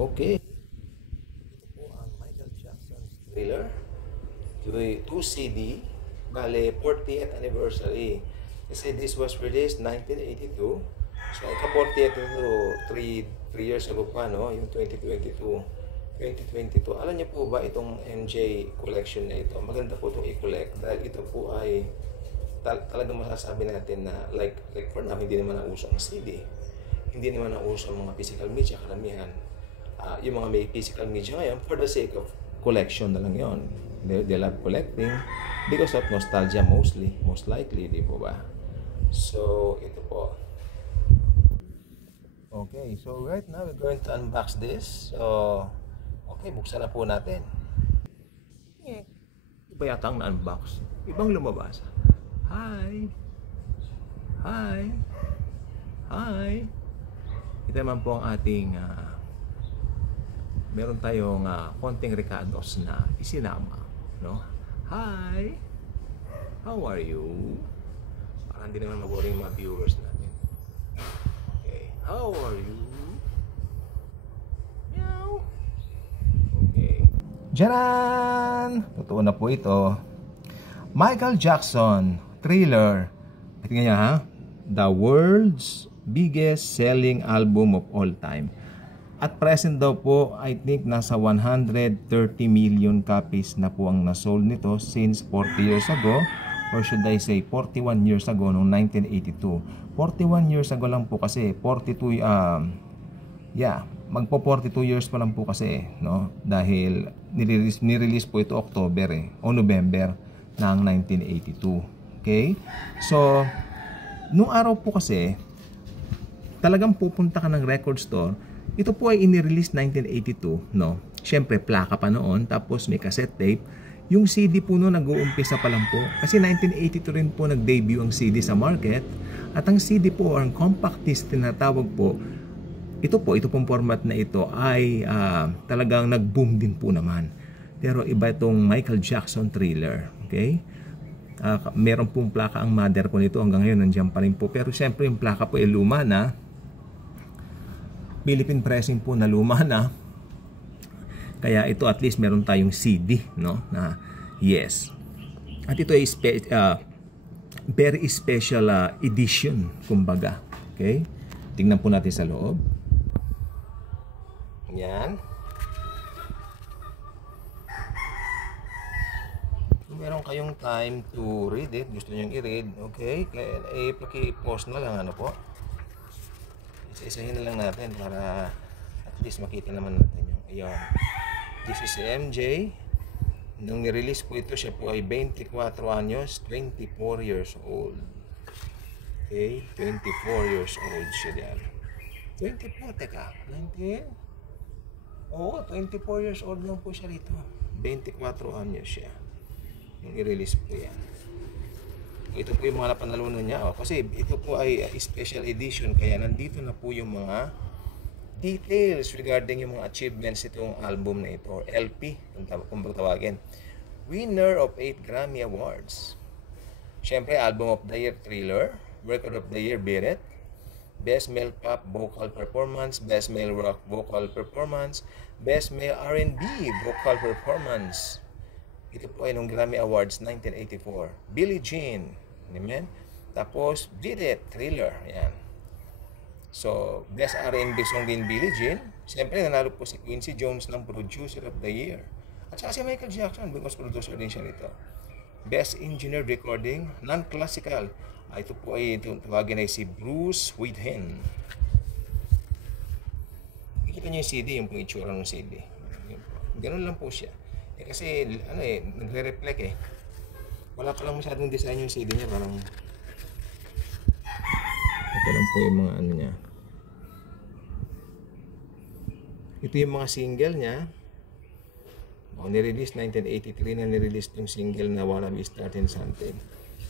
Okay. Ito po ang Michael Jackson's Thriller 2 CD. Bale, 40th anniversary. Kasi this was released 1982. So, ika-40th ito 3 years ago pa, no? Yung 2022. Alam niyo po ba itong MJ collection na ito? Maganda po itong i-collect dahil ito po ay talagang masasabi natin na like for now, hindi naman nauso ang CD. Hindi naman nauso ang mga physical media, karamihan. Yung mga may physical media ngayon, for the sake of collection na lang yon. They love collecting because of nostalgia most likely, di po ba? So, ito po. Okay, so right now we're going to unbox this. So, okay, buksan na po natin. Iba yata ang na-unbox. Ibang lumabas. Hi! Hi! Hi! Ito naman po ang ating meron tayong konting recados na isinama, no? Hi! How are you? Parang hindi naman mag-worry yung mga viewers natin. Okay, how are you? Meow! Okay. Jaran! Totoo na po ito. Michael Jackson Thriller. Tingnan niya ha. The world's biggest selling album of all time. At present daw po, I think nasa 130 million copies na po ang nasold nito since 40 years ago, or should I say 41 years ago, noong 1982. 41 years ago lang po kasi 42 magpo 42 years pa lang po kasi, no? Dahil nirelease po ito October o November ng 1982. Okay? So, nung araw po kasi talagang pupunta ka ng record store. Ito po ay inirelease 1982, no? Siyempre, plaka pa noon, tapos may cassette tape. Yung CD po noon nag-uumpisa pa lang po. Kasi 1982 rin po nag-debut ang CD sa market. At ang CD po, ang compact disc na tawag po, ito pong format na ito ay talagang nag-boom din po naman. Pero iba itong Michael Jackson Thriller, okay? Meron pong plaka ang mother ko nito hanggang ngayon, nandiyan pa rin po. Pero siyempre yung plaka po ay luma na. Philippine pressing po na luma na. Kaya ito at least meron tayong CD, no? Na yes. At ito ay very special edition, kumbaga. Okay? Tingnan po natin sa loob. Yan. Kung meron kayong time to read it, gusto niyo i-read, okay? Kaya paki-pause na lang, ano po? Isa-isahin na lang natin para at least makita naman natin yung ayan. This is MJ. Nung nirelease po ito, siya po ay 24 anyos, 24 years old. Okay, 24 years old siya diyan. 24, teka, 19? Oo, 24 years old lang po siya rito. 24 anyos siya. Nung i-release po yan. Ito po yung mga napanalunan niya. Kasi ito po ay special edition. Kaya nandito na po yung mga details regarding yung mga achievements itong album na ito. Or LP, kung tawagin. Winner of 8 Grammy Awards. Siyempre, Album of the Year Thriller. Record of the Year Beat It. Best Male Pop Vocal Performance. Best Male Rock Vocal Performance. Best Male R&B Vocal Performance. Ito po ay nung Grammy Awards 1984. Billie Jean. Amen? Tapos, Beat It, Thriller. Ayan. So, Best R&B Song din Billie Jean. Siyempre, nanalo po si Quincy Jones ng Producer of the Year. At saka si Michael Jackson, because producer din siya nito. Best Engineered Recording, Non-Classical. Ito po ay tawagin ay si Bruce Whithen. Ikita niyo yung CD, yung pong itsura ng CD. Ganun lang po siya. Kasi nagre-reflect wala pa lang masyadong design yung CD niya, parang ito lang po yung mga ano niya. Ito yung mga single niya. Nirelease 1983 na nirelease yung single na Wanna Be Starting Something.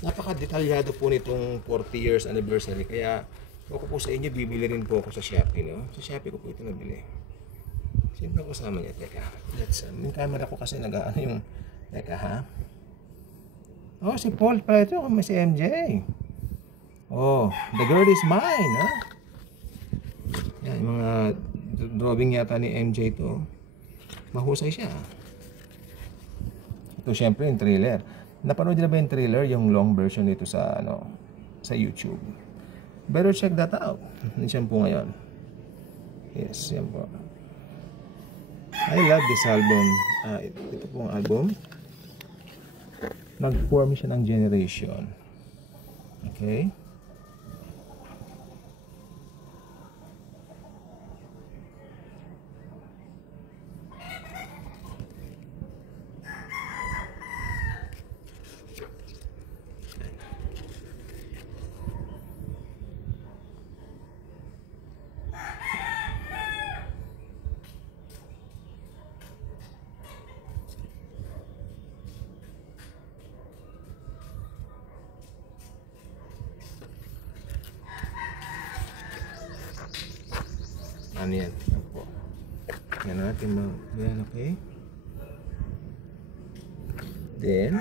Napaka-detalyado po nitong 40 years anniversary. Kaya ako po sa inyo, bibili rin po ako sa Shopee, no? Sa Shopee ko po ito nabili. Sino ba kasama niya? Teka, yung camera ko kasi nag-ano yung... Teka ha? Oh, si Paul pala ito. Kung si MJ. Oh, The Girl Is Mine, ha? Yan, yung mga drawing yata ni MJ to. Mahusay siya. Ito syempre yung trailer. Napanood niyo na ba yung trailer, yung long version nito sa sa YouTube? Better check that out. Nandiyan po ngayon. Yes, yan po. I love this album. Ito po ang album. Nag-form siya ng generation. Okay? Ano yan? Opo. Yan natin yan, okay? Then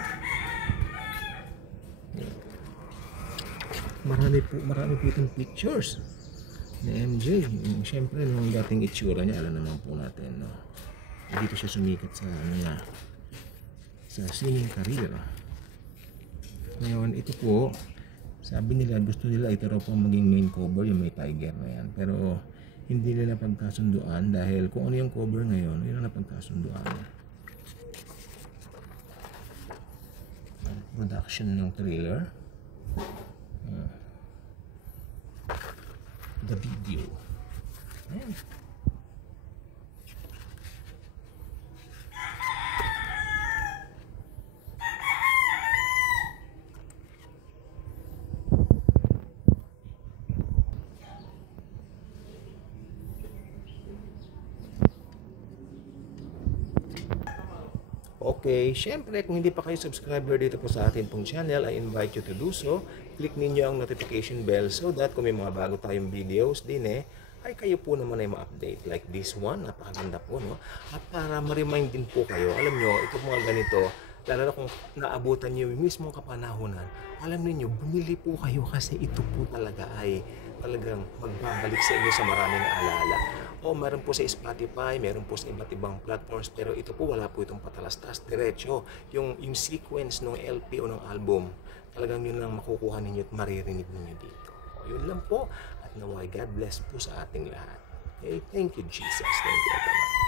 marami po itong pictures ni MJ. Siyempre nung dating itsura niya, alam naman po natin, no? Dito siya sumikat sa sa singing career. Ngayon ito po, sabi nila gusto nila ito raw po maging main cover, yung may tiger na yan, pero hindi nila pagkasunduan dahil kung ano yung cover ngayon, yun ang napagkasunduan. Production ng trailer. The video. Ayan. Okay, syempre kung hindi pa kayo subscriber dito po sa atin pong channel, I invite you to do so. Click ninyo ang notification bell so that kung may mga bago tayong videos din ay kayo po naman ay ma-update. Like this one, napakaganda po, no? At para ma-remind din po kayo, alam nyo, ito mga ganito, lalo na kung naabutan nyo yung mismong kapanahunan, alam niyo bumili po kayo kasi ito po talaga ay talagang magbabalik sa inyo sa maraming alaala. O meron po sa Spotify, meron po sa iba't ibang platforms, pero ito po wala po itong patalastas, diretso. Yung sequence ng LP o ng album, talagang yun lang makukuha ninyo at maririnig ninyo dito. O, yun lang po, at naway God bless po sa ating lahat. Okay? Thank you Jesus, thank you everyone.